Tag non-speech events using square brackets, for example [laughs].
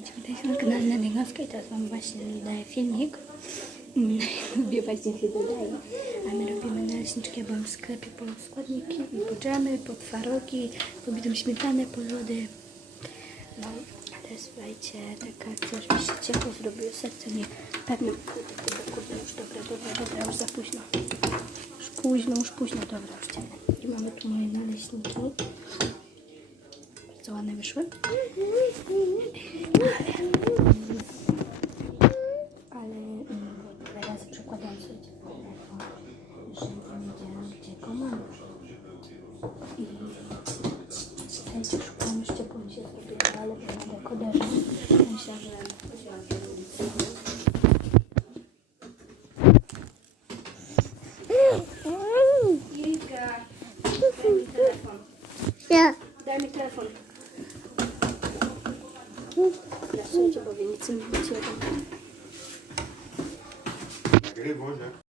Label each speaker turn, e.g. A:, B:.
A: Witajcie na kanale Nadegowska i teraz Wam właśnie daję [laughs] filmik. Mm, Wie właśnie się dodaje. A my robimy naleśniczki, ja byłam w sklepie po składniki, po dżemy, po twarogi, po bitą śmietanę, po lody. No, ale słuchajcie, taka akcja, żeby się ciepło zrobiło serce, nie na kurde, kurde, już dobra, dobra, dobra, już za późno. Już późno, już późno, dobra, już ciele. I mamy tu moje naleśniki. Co ładne wyszły. Ale mm, teraz przekładam sobie telefon, że nie wiedziałam, gdzie go mam. I chęci szukałam jeszcze później się zrobiła, ale była na dekoderze. Myślałam, że.
B: Ja.
A: Daj mi telefon. Ja sobie powiem, nic nie wyciągam.
C: Nagrywo, nie?